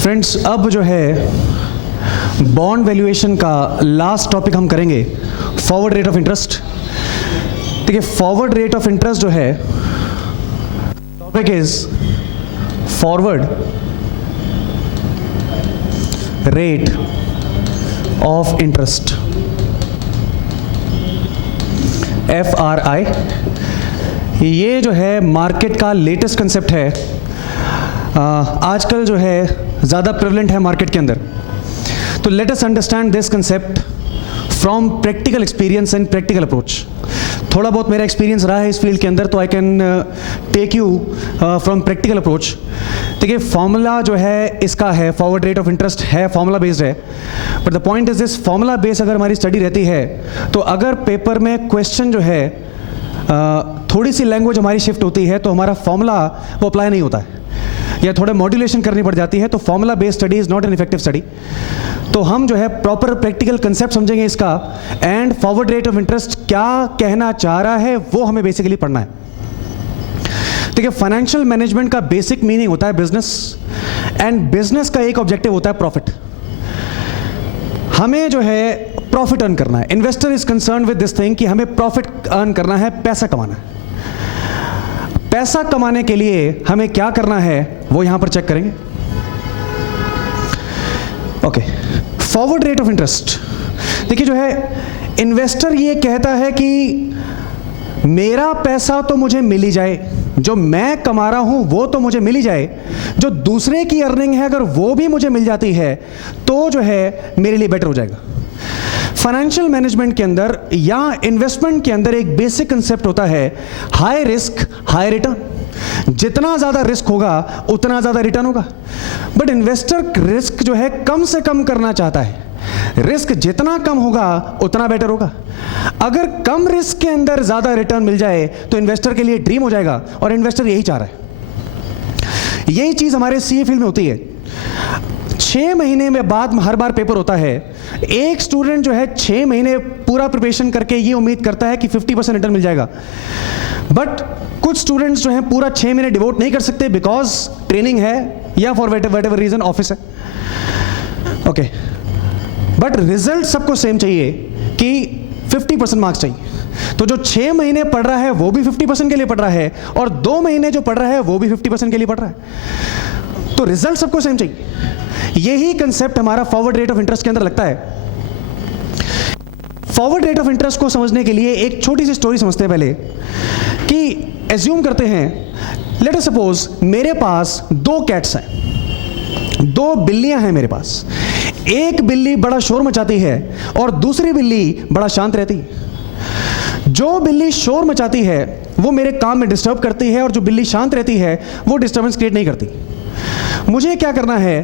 Friends, अब जो है बॉन्ड वैल्यूएशन का लास्ट टॉपिक हम करेंगे, फॉरवर्ड रेट ऑफ इंटरेस्ट। देखिए, फॉरवर्ड रेट ऑफ इंटरेस्ट जो है, topic is forward rate of interest, FRI। ये जो है मार्केट का लेटेस्ट कंसेप्ट है, आजकल जो है ज़्यादा प्रेवलेंट है मार्केट के अंदर। तो let us understand this concept from practical experience and practical approach. थोड़ा बहुत मेरा एक्सपीरियंस रहा है इस फील्ड के अंदर, तो I can take you from practical approach. देखिए, फॉर्मूला जो है इसका है, फॉरवर्ड रेट ऑफ इंटरेस्ट है, फॉर्मूला बेस्ड है। But the point is this, formula based अगर हमारी स्टडी रहती है तो अगर पेपर में क्वेश्चन जो है थोड़ी सी लैंग्वेज हमारी शिफ्ट होती है तो हमारा फॉर्मूला वो अप्लाई नहीं होता है, या थोड़ा मॉड्यूलेशन करनी पड़ जाती है, तो formula based study is not an effective study. तो हम जो है प्रॉपर प्रैक्टिकल कंसेप्ट समझेंगे इसका, and forward rate of interest क्या कहना चाह रहा है वो हमें बेसिकली पढ़ना है। देखिए, फाइनेंशियल मैनेजमेंट का बेसिक मीनिंग होता है बिजनेस, एंड बिजनेस का एक ऑब्जेक्टिव होता है प्रॉफिट। हमें जो है प्रॉफिट अर्न करना है। Investor is concern with this thing कि हमें प्रॉफिट अर्न करना है, पैसा कमाना है। पैसा कमाने के लिए हमें क्या करना है वो यहां पर चेक करेंगे। Okay, forward rate of interest. देखिए, जो है इन्वेस्टर ये कहता है कि मेरा पैसा तो मुझे मिल ही जाए, जो मैं कमा रहा हूं वो तो मुझे मिल ही जाए, जो दूसरे की अर्निंग है अगर वो भी मुझे मिल जाती है तो जो है मेरे लिए बेटर हो जाएगा। फाइनेंशियल मैनेजमेंट के अंदर या इन्वेस्टमेंट के अंदर एक बेसिक कंसेप्ट होता है, हाई रिस्क हाई रिटर्न। जितना ज्यादा रिस्क होगा उतना ज्यादा रिटर्न होगा। बट इन्वेस्टर रिस्क जो है कम से कम करना चाहता है। रिस्क जितना कम होगा उतना बेटर होगा। अगर कम रिस्क के अंदर ज्यादा रिटर्न मिल जाए तो इन्वेस्टर के लिए ड्रीम हो जाएगा, और इन्वेस्टर यही चाह रहा है। यही चीज हमारे सीए फील्ड में होती है। 6 महीने में बाद हर बार पेपर होता है। एक स्टूडेंट जो है 6 महीने पूरा प्रिपरेशन करके ये उम्मीद करता है कि 50% रिटर्न मिल जाएगा। बट कुछ स्टूडेंट्स जो हैं पूरा 6 महीने डिवोट नहीं कर सकते, बिकॉज ट्रेनिंग है या फॉर whatever रीजन ऑफिस है। ओके, बट रिजल्ट सबको सेम चाहिए कि 50% मार्क्स चाहिए। तो जो 6 महीने पढ़ रहा है वो भी 50% के लिए पढ़ रहा है, और 2 महीने जो पढ़ रहा है वो भी 50% के लिए पढ़ रहा है। तो रिजल्ट सबको सेम चाहिए। यही कंसेप्ट हमारा फॉरवर्ड रेट ऑफ इंटरेस्ट के अंदर लगता है। फॉरवर्ड रेट ऑफ इंटरेस्ट को समझने के लिए एक छोटी सी स्टोरी समझते हैं पहले, कि एज्यूम करते हैं, लेट अस सपोज मेरे पास 2 कैट्स हैं, 2 बिल्लियां हैं मेरे पास। एक बिल्ली बड़ा शोर मचाती है और दूसरी बिल्ली बड़ा शांत रहती है। जो बिल्ली शोर मचाती है वो मेरे काम में डिस्टर्ब करती है, और जो बिल्ली शांत रहती है वो डिस्टर्बेंस क्रिएट नहीं करती। मुझे क्या करना है,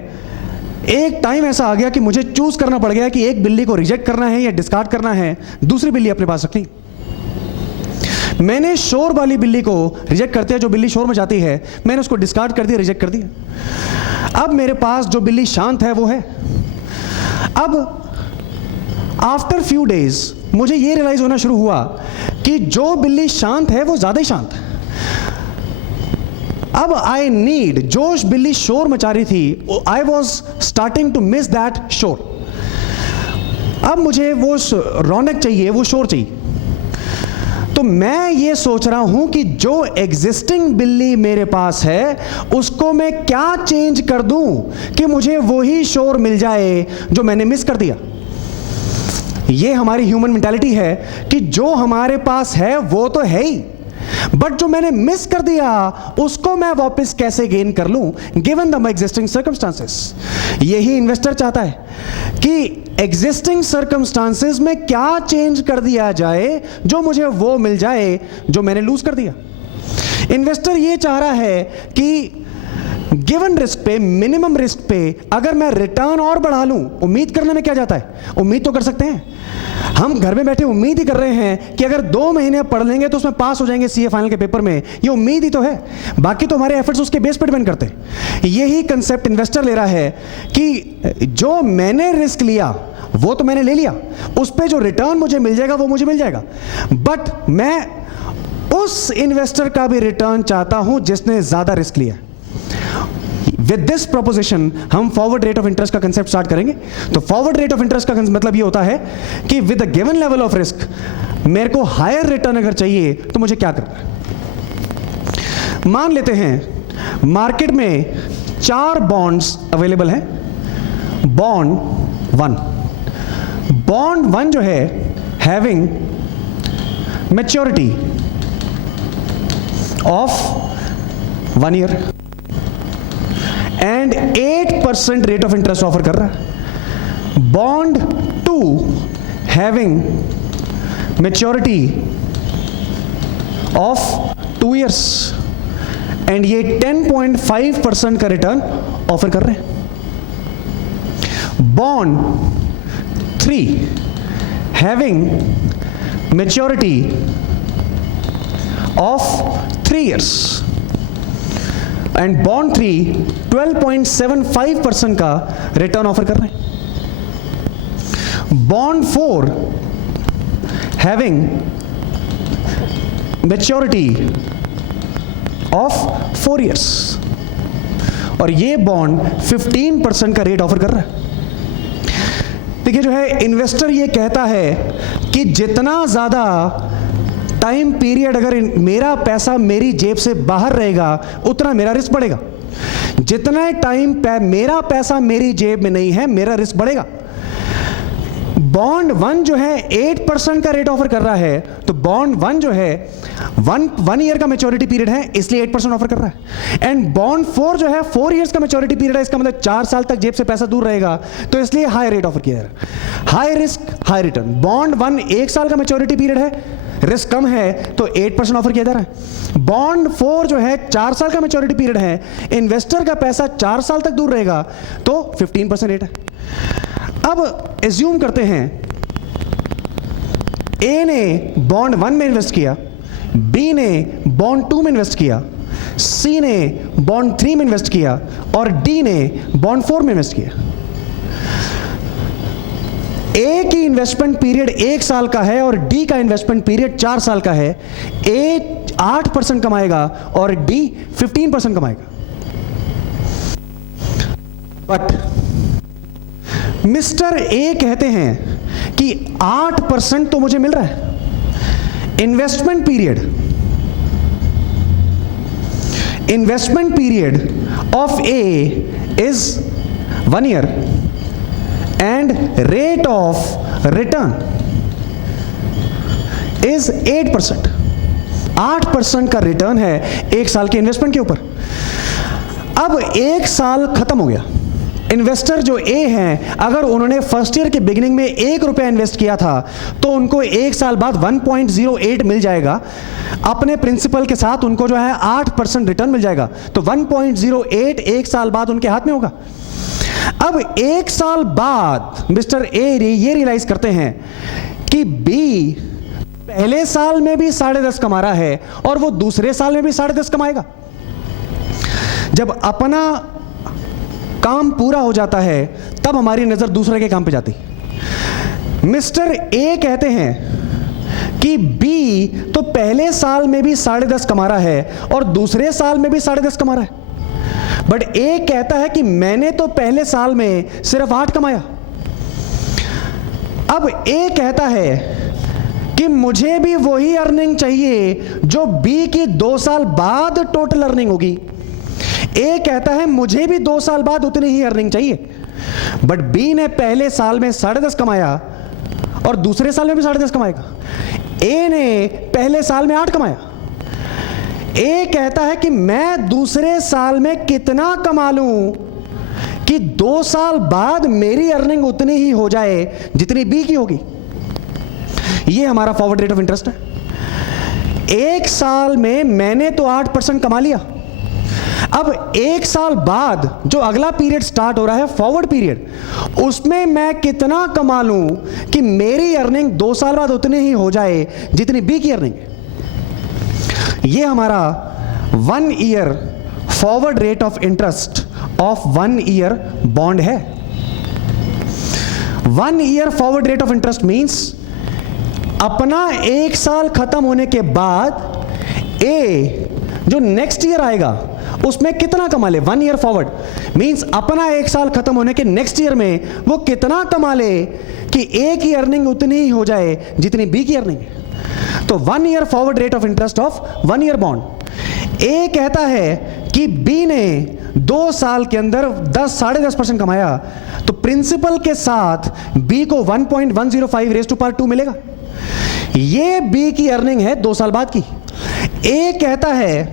एक टाइम ऐसा आ गया कि मुझे चूज करना पड़ गया कि एक बिल्ली को रिजेक्ट करना है या डिस्कार्ड करना है, दूसरी बिल्ली अपने पास रखनी। मैंने शोर वाली बिल्ली को रिजेक्ट करते हैं, जो बिल्ली शोर मचाती है मैंने उसको डिस्कार्ड कर दिया, रिजेक्ट कर दिया। अब मेरे पास जो बिल्ली शांत है वो है। अब आफ्टर फ्यू डेज मुझे ये रियलाइज होना शुरू हुआ कि जो बिल्ली शांत है वो ज्यादा ही शांत है। अब आई नीड, जो बिल्ली शोर मचा रही थी, I was starting to miss that शोर। अब मुझे वो रौनक चाहिए, वो शोर चाहिए। तो मैं ये सोच रहा हूं कि जो एग्जिस्टिंग बिल्ली मेरे पास है उसको मैं क्या चेंज कर दूं कि मुझे वही शोर मिल जाए जो मैंने मिस कर दिया। ये हमारी ह्यूमन मेंटालिटी है कि जो हमारे पास है वो तो है ही, बट जो मैंने मिस कर दिया उसको मैं वापस कैसे गेन कर लूं गिवन द एग्जिस्टिंग सर्कमस्टांसेस। यही इन्वेस्टर चाहता है कि एग्जिस्टिंग सर्कमस्टांसेस में क्या चेंज कर दिया जाए जो मुझे वो मिल जाए जो मैंने लूज कर दिया। इन्वेस्टर ये चाह रहा है कि गिवन रिस्क पे, मिनिमम रिस्क पे अगर मैं रिटर्न और बढ़ा लूं, उम्मीद करने में क्या जाता है, उम्मीद तो कर सकते हैं। हम घर में बैठे उम्मीद ही कर रहे हैं कि अगर 2 महीने पढ़ लेंगे तो उसमें पास हो जाएंगे सीए फाइनल के पेपर में, ये उम्मीद ही तो है। बाकी तो हमारे एफर्ट्स उसके बेस पर डिपेंड करते हैं। यही कंसेप्ट इन्वेस्टर ले रहा है कि जो मैंने रिस्क लिया वो तो मैंने ले लिया, उस पर जो रिटर्न मुझे मिल जाएगा वो मुझे मिल जाएगा, बट मैं उस इन्वेस्टर का भी रिटर्न चाहता हूं जिसने ज्यादा रिस्क लिया। विद दिस प्रोपोजिशन हम फॉरवर्ड रेट ऑफ इंटरेस्ट का कंसेप्ट स्टार्ट करेंगे। तो फॉरवर्ड रेट ऑफ इंटरेस्ट का मतलब ये होता है कि with a given level of risk मेरे को हायर रिटर्न अगर चाहिए तो मुझे क्या करना है। मान लेते हैं मार्केट में 4 बॉन्ड्स अवेलेबल हैं। बॉन्ड 1 जो है having maturity of 1 year and 8% rate of interest offer कर रहा है। Bond 2 having maturity of 2 years and ये 10.5% का रिटर्न ऑफर कर रहे हैं। Bond 3 having maturity of 3 years and bond 3 12.75% का रिटर्न ऑफर कर रहे हैं। Bond 4 having maturity of 4 years और ये बॉन्ड 15% का रेट ऑफर कर रहा है। देखिए जो है इन्वेस्टर ये कहता है कि जितना ज्यादा टाइम पीरियड अगर मेरा पैसा मेरी जेब से बाहर रहेगा उतना मेरा रिस्क बढ़ेगा। जितना टाइम मेरा पैसा मेरी जेब में नहीं है मेरा रिस्क बढ़ेगा। बॉन्ड 1 जो है 8% का रेट ऑफर कर रहा है, तो बॉन्ड 1 जो है 1 ईयर का मैच्योरिटी पीरियड है इसलिए 8% ऑफर कर रहा है। एंड बॉन्ड 4 जो है 4 इयर्स का मैच्योरिटी पीरियड है, इसका मतलब 4 साल तक जेब से पैसा दूर रहेगा तो इसलिए हाई रेट ऑफर किया है। High risk high return. Bond 1 1 साल का मैच्योरिटी पीरियड है, रिस्क कम है तो 8% ऑफर किया जा रहा है। बॉन्ड 4 जो है 4 साल का मैच्योरिटी पीरियड है, इन्वेस्टर का पैसा 4 साल तक दूर रहेगा तो 15% रेट है। अब एज्यूम करते हैं ए ने बॉन्ड 1 में इन्वेस्ट किया, बी ने बॉन्ड 2 में इन्वेस्ट किया, सी ने बॉन्ड 3 में इन्वेस्ट किया और डी ने बॉन्ड 4 में इन्वेस्ट किया। ए की इन्वेस्टमेंट पीरियड 1 साल का है और डी का इन्वेस्टमेंट पीरियड 4 साल का है। ए 8% कमाएगा और डी 15% कमाएगा। बट मिस्टर ए कहते हैं कि 8% तो मुझे मिल रहा है। Investment period of A is 1 year and rate of return is 8%। 8% का रिटर्न है 1 साल के इन्वेस्टमेंट के ऊपर। अब 1 साल खत्म हो गया। इन्वेस्टर जो ए हैं, अगर उन्होंने फर्स्ट ईयर के बिगिनिंग में 1 रुपया इन्वेस्ट किया था तो उनको 1 साल बाद 1.08 मिल जाएगा। अपने प्रिंसिपल के साथ उनको जो है 8% रिटर्न मिल जाएगा। तो 1.08 1 साल बाद उनके हाथ में होगा। अब 1 साल बाद मिस्टर ए ये रियलाइज करते हैं कि बी पहले साल में भी 10.5 कमा रहा है और वो दूसरे साल में भी 10.5 कमाएगा। जब अपना काम पूरा हो जाता है तब हमारी नजर दूसरे के काम पे जाती। मिस्टर ए कहते हैं कि बी तो पहले साल में भी 10.5 कमा रहा है और दूसरे साल में भी 10.5 कमा रहा है। बट ए कहता है कि मैंने तो पहले साल में सिर्फ 8 कमाया। अब ए कहता है कि मुझे भी वही अर्निंग चाहिए जो बी की 2 साल बाद टोटल अर्निंग होगी। ए कहता है मुझे भी 2 साल बाद उतनी ही अर्निंग चाहिए। बट बी ने पहले साल में 10.5 कमाया और दूसरे साल में भी 10.5 कमाएगा। ए ने पहले साल में 8 कमाया। ए कहता है कि मैं दूसरे साल में कितना कमा लूं कि 2 साल बाद मेरी अर्निंग उतनी ही हो जाए जितनी बी की होगी। यह हमारा फॉरवर्ड रेट ऑफ इंटरेस्ट है। 1 साल में मैंने तो 8% कमा लिया। अब 1 साल बाद जो अगला पीरियड स्टार्ट हो रहा है फॉरवर्ड पीरियड, उसमें मैं कितना कमा लूं कि मेरी अर्निंग 2 साल बाद उतनी ही हो जाए जितनी बी की अर्निंग है। यह हमारा 1 year forward rate of interest of 1 year bond है। 1 year forward rate of interest means अपना 1 साल खत्म होने के बाद ए जो नेक्स्ट ईयर आएगा उसमें कितना कमा ले, 1 ईयर फॉरवर्ड, मींस अपना 1 साल खत्म होने के नेक्स्ट ईयर में वो कितना कमा ले कि ए की अर्निंग उतनी ही हो जाए जितनी बी की अर्निंग है। तो 1 year forward rate of interest of 1 year bond. A कहता है कि बी ने 2 साल के अंदर 10.5% कमाया, तो प्रिंसिपल के साथ बी को 1.105 रेज़ टू पावर 2 मिलेगा। ये बी की अर्निंग है 2 साल बाद की। ए कहता है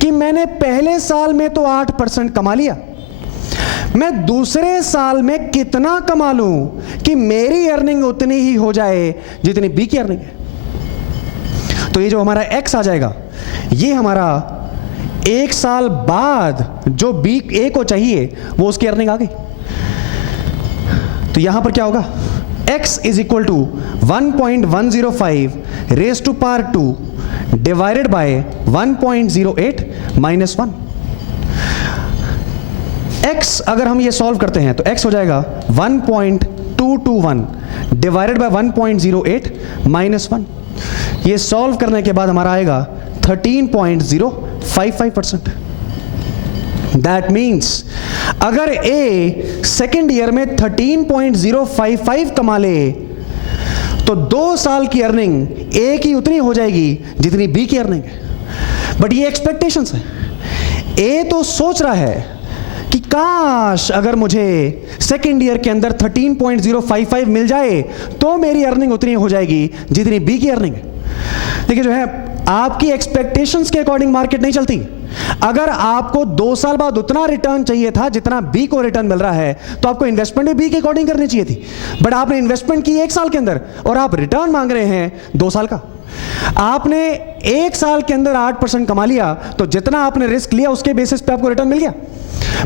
कि मैंने पहले साल में तो 8% कमा लिया, मैं दूसरे साल में कितना कमा लूं कि मेरी अर्निंग उतनी ही हो जाए जितनी बी की अर्निंग है। तो ये जो हमारा एक्स आ जाएगा, ये हमारा 1 साल बाद जो बी ए को चाहिए वो उसकी अर्निंग आ गई। तो यहां पर क्या होगा, x is equal to 1.105 raise to power 2 divided by 1.08 minus 1। x अगर हम ये सॉल्व करते हैं तो x हो जाएगा 1.221 डिवाइडेड बाय 1.08 माइनस 1। ये सॉल्व करने के बाद हमारा आएगा 13.055%। दैट मीन्स अगर ए सेकेंड ईयर में 13.055 कमा ले तो 2 साल की अर्निंग ए की उतनी हो जाएगी जितनी बी की अर्निंग है। बट ये एक्सपेक्टेशंस है। ए तो सोच रहा है कि काश अगर मुझे सेकेंड ईयर के अंदर 13.055 मिल जाए तो मेरी अर्निंग उतनी हो जाएगी जितनी बी की अर्निंग है। देखिए जो है, आपकी एक्सपेक्टेशंस के अकॉर्डिंग मार्केट नहीं चलती। अगर आपको 2 साल बाद उतना रिटर्न चाहिए था जितना बी को रिटर्न मिल रहा है, तो आपको इन्वेस्टमेंट भी बी के अकॉर्डिंग करनी चाहिए थी। बट आपने इन्वेस्टमेंट की 1 साल के अंदर और आप रिटर्न मांग रहे हैं 2 साल का। आपने 1 साल के अंदर 8% कमा लिया, तो जितना आपने रिस्क लिया उसके बेसिस पे आपको रिटर्न मिल गया।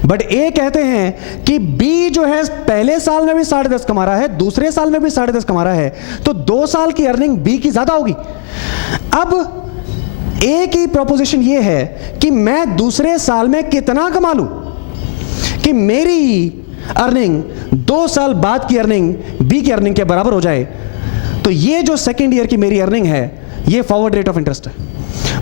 बट ए कहते हैं कि बी जो है पहले साल में भी 10.5 कमा रहा है, दूसरे साल में भी 10.5 कमा रहा है, तो 2 साल की अर्निंग बी की ज्यादा होगी। अब ए की प्रोपोजिशन ये है कि मैं दूसरे साल में कितना कमा लूं कि मेरी अर्निंग 2 साल बाद की अर्निंग बी की अर्निंग के बराबर हो जाए। तो ये जो सेकेंड ईयर की मेरी अर्निंग है, ये फॉरवर्ड रेट ऑफ इंटरेस्ट है।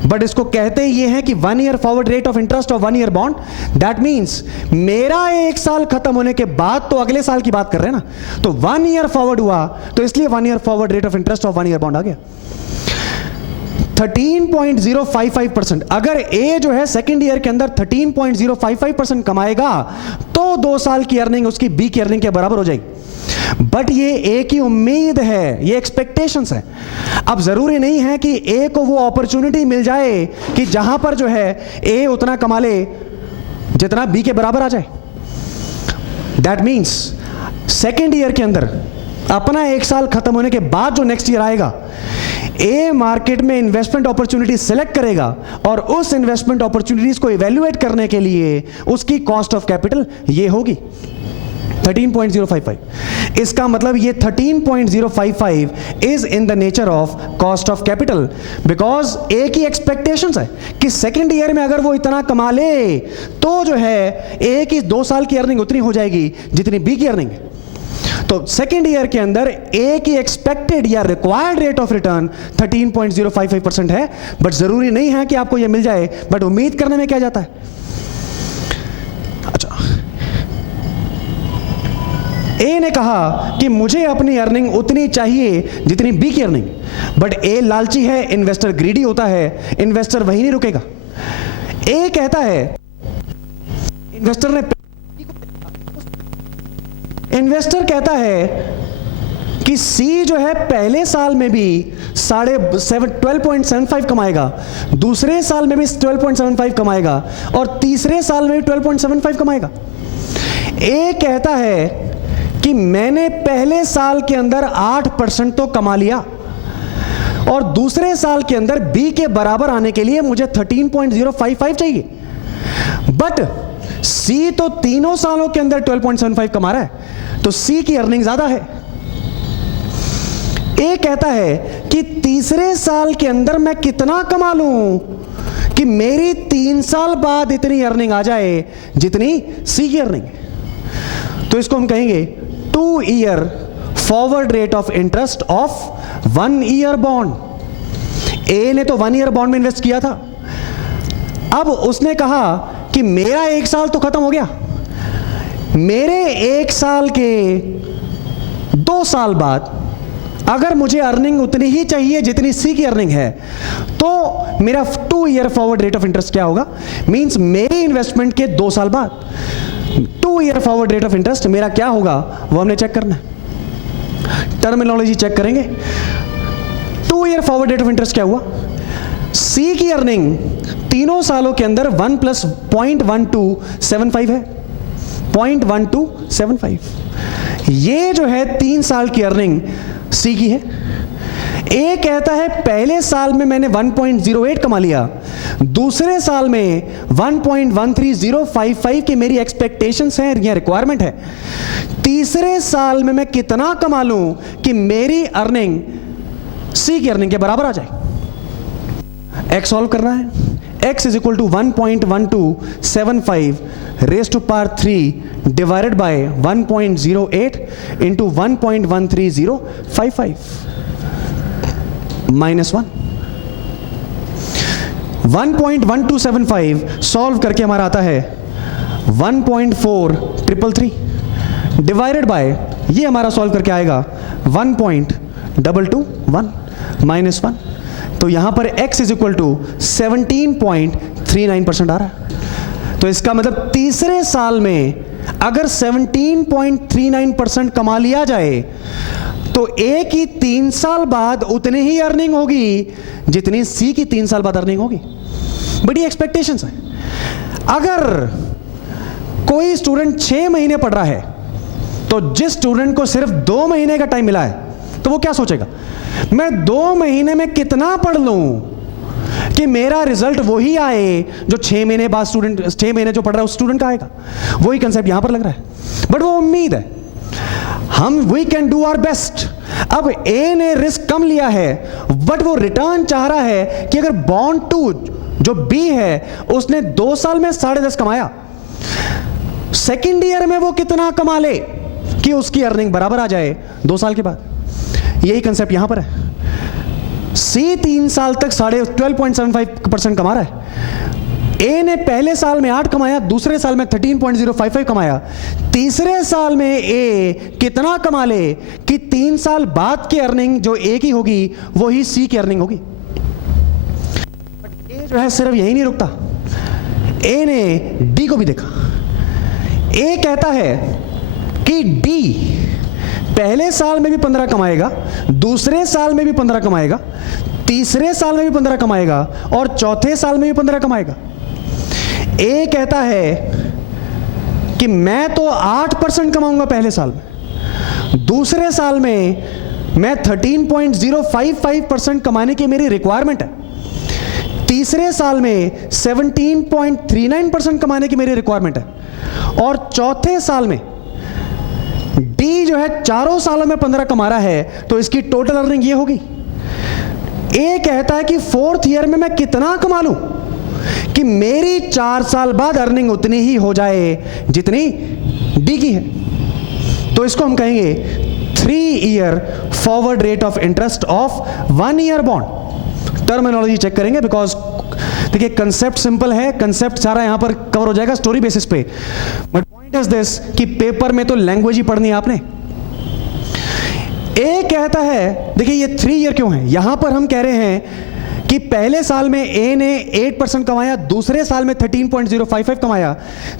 बट इसको कहते ये हैं कि 1 year forward rate of interest of 1 year bond. That means मेरा 1 साल खत्म होने के बाद तो अगले साल की बात कर रहे हैं ना, तो 1 ईयर फॉरवर्ड हुआ, तो इसलिए 1 year forward rate of interest of 1 year bond आ गया 13.055%। अगर ए जो है सेकेंड ईयर के अंदर 13.055% कमाएगा तो 2 साल की अर्निंग उसकी बी की अर्निंग के बराबर हो जाएगी। बट ये ए की उम्मीद है, ये एक्सपेक्टेशंस है। अब जरूरी नहीं है कि ए को वो अपॉर्चुनिटी मिल जाए कि जहां पर जो है ए उतना कमा ले जितना बी के बराबर आ जाए। दैट मीन्स सेकेंड ईयर के अंदर अपना 1 साल खत्म होने के बाद जो नेक्स्ट ईयर आएगा, ए मार्केट में इन्वेस्टमेंट अपॉर्चुनिटी सेलेक्ट करेगा और उस इन्वेस्टमेंट अपॉर्चुनिटीज को इवैल्यूएट करने के लिए उसकी कॉस्ट ऑफ कैपिटल ये होगी 13.055। इसका मतलब ये 13.055 is in the nature of cost of capital, because A की एक्सपेक्टेशंस है कि सेकेंड ईयर में अगर वो इतना कमा ले तो जो है ए की 2 साल की अर्निंग उतनी हो जाएगी जितनी बी की अर्निंग है। तो सेकेंड ईयर के अंदर ए की एक्सपेक्टेड या रिक्वायर्ड रेट ऑफ रिटर्न 13.055% है। बट जरूरी नहीं है कि आपको यह मिल जाए, बट उम्मीद करने में क्या जाता है। अच्छा, ए ने कहा कि मुझे अपनी अर्निंग उतनी चाहिए जितनी बी की अर्निंग, बट ए लालची है, इन्वेस्टर ग्रीडी होता है, इन्वेस्टर वहीं नहीं रुकेगा। ए कहता है इन्वेस्टर कहता है कि सी जो है पहले साल में भी 12.75 कमाएगा, दूसरे साल में भी 12.75 कमाएगा और तीसरे साल में भी 12.75 कमाएगा। ए कहता है कि मैंने पहले साल के अंदर 8% तो कमा लिया और दूसरे साल के अंदर बी के बराबर आने के लिए मुझे 13.055 चाहिए। बट सी तो तीनों सालों के अंदर 12.75 कमा रहा है, तो सी की अर्निंग ज्यादा है। ए कहता है कि तीसरे साल के अंदर मैं कितना कमा लूं कि मेरी 3 साल बाद इतनी अर्निंग आ जाए जितनी सी की अर्निंग है। तो इसको हम कहेंगे 2 year forward rate of interest of 1 year bond. A ने तो 1 ईयर बॉन्ड में इन्वेस्ट किया था। अब उसने कहा कि मेरा 1 साल तो खत्म हो गया, मेरे 1 साल के 2 साल बाद अगर मुझे अर्निंग उतनी ही चाहिए जितनी सी की अर्निंग है, तो मेरा 2 year forward rate of interest क्या होगा? मींस मेरी इन्वेस्टमेंट के 2 साल बाद 2 year forward rate of interest मेरा क्या होगा, वो हमने चेक करना है। टर्मिनोलॉजी चेक करेंगे। 2 year forward rate of interest क्या हुआ? सी की अर्निंग 3 सालों के अंदर 1 + 0.1275 है, 0.1275। ये जो है 3 साल की अर्निंग सी की है। ए कहता है पहले साल में मैंने 1.08 कमा लिया, दूसरे साल में 1.13055 की मेरी एक्सपेक्टेशंस हैं या रिक्वायरमेंट है, तीसरे साल में मैं कितना कमा लूं कि मेरी अर्निंग सी की अर्निंग के बराबर आ जाए। एक्स सॉल्व करना है। x is equal to 1.1275 raised to power 3 divided by 1.08 into 1.13055 minus 1। 1.1275 solve करके हमारा आता है 1.4333 डिवाइडेड बाय, ये हमारा सॉल्व करके आएगा 1.221 माइनस 1। तो यहां पर x इज इक्वल टू 17.39% आ रहा है। तो इसका मतलब तीसरे साल में अगर 17.39% कमा लिया जाए तो ए की 3 साल बाद उतनी ही अर्निंग होगी जितनी सी की 3 साल बाद अर्निंग होगी। बड़ी एक्सपेक्टेशंस है। अगर कोई स्टूडेंट 6 महीने पढ़ रहा है तो जिस स्टूडेंट को सिर्फ 2 महीने का टाइम मिला है तो वो क्या सोचेगा, मैं 2 महीने में कितना पढ़ लूं कि मेरा रिजल्ट वही आए जो 6 महीने बाद स्टूडेंट 6 महीने जो पढ़ रहा है उस स्टूडेंट का आएगा। वही कंसेप्ट यहां पर लग रहा है, बट वो उम्मीद है। हम we can do our best. अब ए ने रिस्क कम लिया है बट वो रिटर्न चाह रहा है कि अगर बॉन्ड टू जो बी है उसने 2 साल में 10.5 कमाया, सेकेंड ईयर में वो कितना कमा ले कि उसकी अर्निंग बराबर आ जाए 2 साल के बाद। यही कंसेप्ट यहां पर है। सी 3 साल तक 12.75% कमा रहा है। ए ने पहले साल में 8 कमाया, दूसरे साल में 13.055 कमाया, तीसरे साल में ए कितना कमा ले कि 3 साल बाद की अर्निंग जो ए की होगी वही सी की अर्निंग होगी। ए जो है सिर्फ यही नहीं रुकता, ए ने डी को भी देखा। ए कहता है कि डी पहले साल में भी 15 कमाएगा, दूसरे साल में भी 15 कमाएगा, तीसरे साल में भी 15 कमाएगा और चौथे साल में भी 15 कमाएगा। ए कहता है कि मैं तो 8% कमाऊंगा पहले साल में, दूसरे साल में मैं 13.055% कमाने की मेरी रिक्वायरमेंट है, तीसरे साल में 17.39% कमाने की मेरी रिक्वायरमेंट है और चौथे साल में डी जो है 4 सालों में 15 कमा रहा है तो इसकी टोटल अर्निंग ये होगी। ए कहता है कि 4th ईयर में मैं कितना कमा लूं कि मेरी 4 साल बाद अर्निंग उतनी ही हो जाए जितनी डी की है। तो इसको हम कहेंगे 3 year forward rate of interest of 1 year bond. Terminology check करेंगे बिकॉज देखिए कंसेप्ट सिंपल है, कंसेप्ट सारा यहां पर कवर हो जाएगा स्टोरी बेसिस पे, बट पॉइंट इज दिस कि पेपर में तो लैंग्वेज ही पढ़नी है आपने। ए कहता है, देखिए ये 3 ईयर क्यों है, यहां पर हम कह रहे हैं कि पहले साल में ए ने 8% कमाया, दूसरे साल में 13.055 कमाया,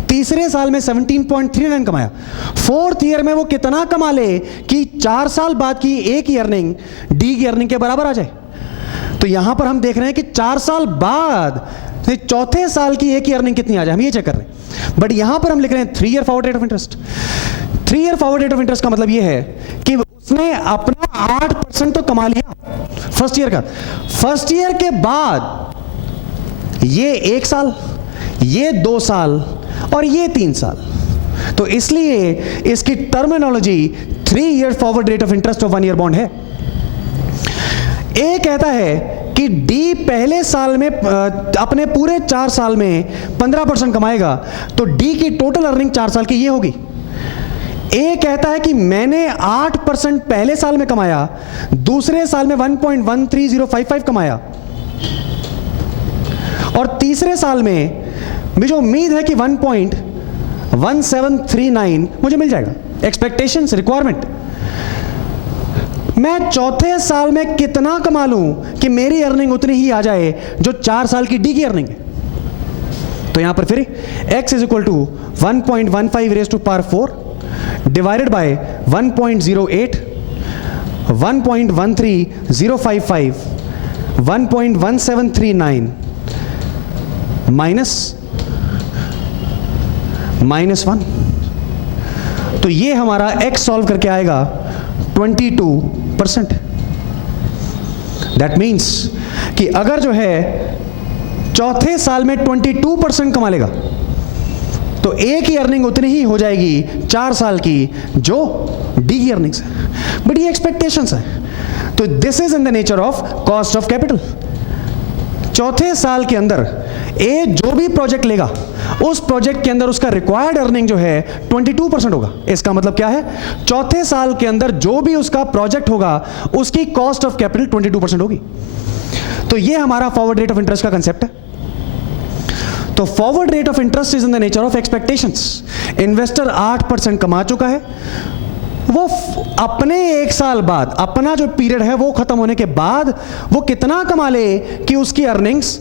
तीसरे साल में 17.39 कमाया, 4th ईयर में वो कितना कमा ले कि 4 साल बाद की ए की अर्निंग डी की अर्निंग के बराबर आ जाए। तो यहां पर हम देख रहे हैं कि 4 साल बाद चौथे साल की ए की अर्निंग कितनी आ जाए, हम ये चेक कर रहे हैं। बट यहां पर हम लिख रहे हैं 3 year forward rate of interest. 3 year forward rate of interest का मतलब ये है कि उसने अपना 8% तो कमा लिया फर्स्ट ईयर का, फर्स्ट ईयर के बाद ये 1 साल, ये 2 साल और ये 3 साल। तो इसलिए इसकी terminology 3 year forward rate of interest of 1 year bond है। ए कहता है कि डी पहले साल में अपने पूरे 4 साल में 15% कमाएगा तो डी की टोटल अर्निंग 4 साल की ये होगी। ए कहता है कि मैंने 8% पहले साल में कमाया, दूसरे साल में 1.13055 कमाया और तीसरे साल में मुझे उम्मीद है कि 1.1739 मुझे मिल जाएगा, एक्सपेक्टेशंस, रिक्वायरमेंट। मैं चौथे साल में कितना कमा लूं कि मेरी अर्निंग उतनी ही आ जाए जो 4 साल की डी की अर्निंग है। तो यहां पर फिर x is equal to 1.15 raise to power 4 divided by 1.08, 1.13055, 1.1739 -1। तो ये हमारा x सॉल्व करके आएगा 22%। दैट मीन्स कि अगर जो है चौथे साल में 22% कमा लेगा तो ए की अर्निंग उतनी ही हो जाएगी 4 साल की जो डी की अर्निंग्स है। बट ये एक्सपेक्टेशंस है। तो this is in the nature of cost of capital. चौथे साल के अंदर ए जो भी प्रोजेक्ट लेगा उस प्रोजेक्ट के अंदर उसका रिक्वायर्ड अर्निंग जो है 22% होगा। इसका मतलब क्या है, चौथे साल के अंदर जो भी उसका प्रोजेक्ट होगा उसकी कॉस्ट ऑफ कैपिटल 22% होगी। तो ये हमारा फॉरवर्ड रेट ऑफ इंटरेस्ट का कंसेप्ट है। तो forward rate of interest is in the nature of expectations. Investor 8% कमा चुका है, वो अपने 1 साल बाद, अपना जो पीरियड है वो खत्म होने के बाद वो कितना कमा ले कि उसकी अर्निंग्स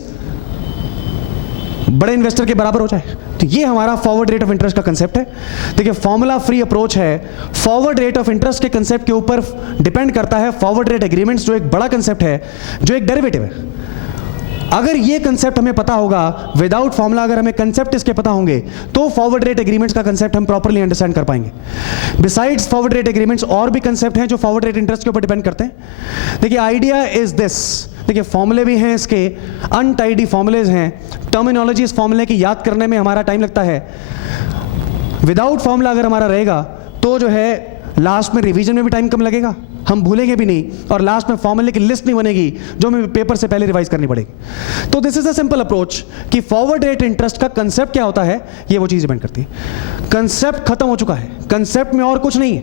बड़े इन्वेस्टर के बराबर हो जाए। तो ये हमारा फॉरवर्ड रेट ऑफ इंटरेस्ट का कंसेप्ट है। देखिए फॉर्मूला फ्री अप्रोच है। फॉरवर्ड रेट ऑफ इंटरेस्ट के कंसेप्ट के ऊपर डिपेंड करता है फॉरवर्ड रेट एग्रीमेंट्स, जो एक बड़ा कंसेप्ट है, जो एक डेरिवेटिव है। अगर ये कंसेप्ट हमें पता होगा विदाउट फॉर्मूला, अगर हमें कंसेप्ट इसके पता होंगे तो फॉरवर्ड रेट एग्रीमेंट्स का कंसेप्ट हम प्रॉपर्ली अंडरस्टैंड कर पाएंगे। बिसाइड्स फॉरवर्ड रेट एग्रीमेंट्स और भी कंसेप्ट हैं जो फॉरवर्ड रेट इंटरेस्ट के ऊपर डिपेंड करते हैं। देखिए आइडिया इज दिस, देखिए फॉर्मूले भी हैं इसके, अनटाइडी फॉर्मूलेज हैं, टर्मिनोलॉजी इस फॉर्मूले की याद करने में हमारा टाइम लगता है। विदाउट फॉर्मूला अगर हमारा रहेगा तो जो है लास्ट में रिवीजन में भी टाइम कम लगेगा, हम भूलेंगे भी नहीं, और लास्ट में फॉर्मूले की लिस्ट नहीं बनेगी जो हमें पेपर से पहले रिवाइज करनी पड़ेगी। तो this is a simple approach कि फॉरवर्ड रेट इंटरेस्ट का कंसेप्ट क्या होता है, ये वो चीज डिपेंड करती है। कंसेप्ट खत्म हो चुका है, कंसेप्ट में और कुछ नहीं है।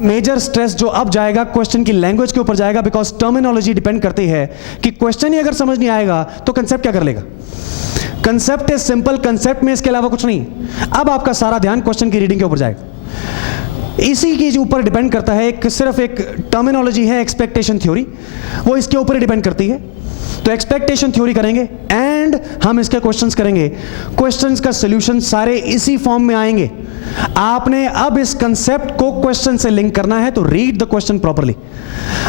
मेजर स्ट्रेस जो अब जाएगा क्वेश्चन की लैंग्वेज के ऊपर जाएगा, बिकॉज टर्मिनोलॉजी डिपेंड करती है कि क्वेश्चन ही अगर समझ नहीं आएगा तो कंसेप्ट क्या कर लेगा। कंसेप्ट इज सिंपल, कंसेप्ट में इसके अलावा कुछ नहीं। अब आपका सारा ध्यान क्वेश्चन की रीडिंग के ऊपर जाएगा। इसी के ऊपर डिपेंड करता है, सिर्फ एक टर्मिनोलॉजी है एक्सपेक्टेशन थ्योरी, वो इसके ऊपर डिपेंड करती है। तो एक्सपेक्टेशन थ्योरी करेंगे एंड हम इसके क्वेश्चंस करेंगे। क्वेश्चंस का सॉल्यूशन सारे इसी फॉर्म में आएंगे। आपने अब इस कंसेप्ट को क्वेश्चन से लिंक करना है, तो रीड द क्वेश्चन प्रॉपर्ली।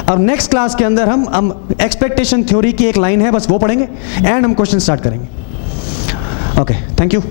अब नेक्स्ट क्लास के अंदर हम एक्सपेक्टेशन थ्योरी की एक लाइन है बस वो पढ़ेंगे एंड हम क्वेश्चन स्टार्ट करेंगे। Okay, thank you.